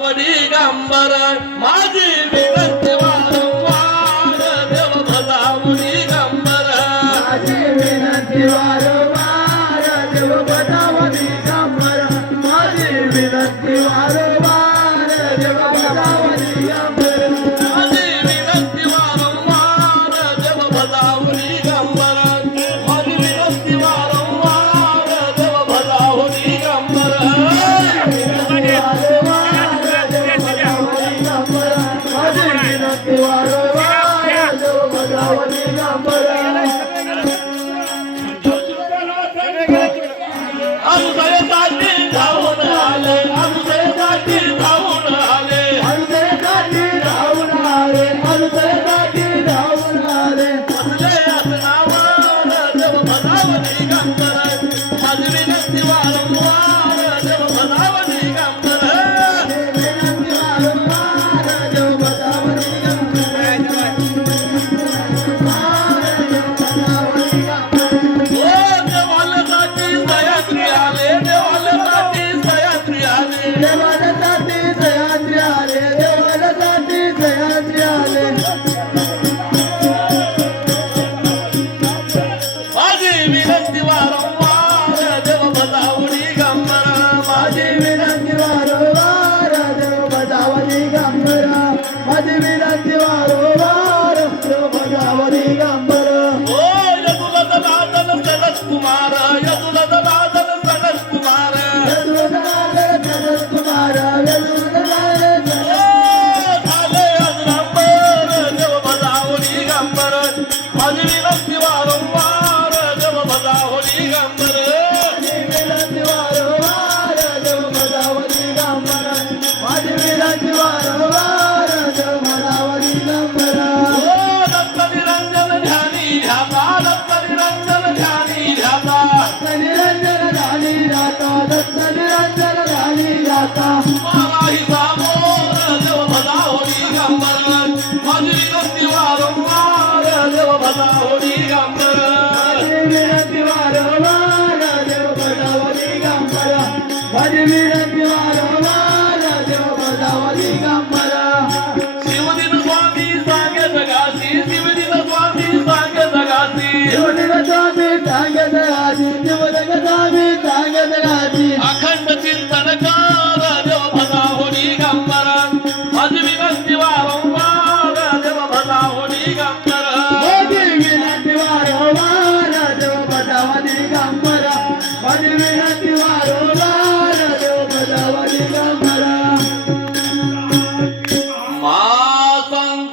आवडी गांबर माझी विनंती वारंवार देव भजावडी गांबर. माझी What did I कुमार ભલા હોળી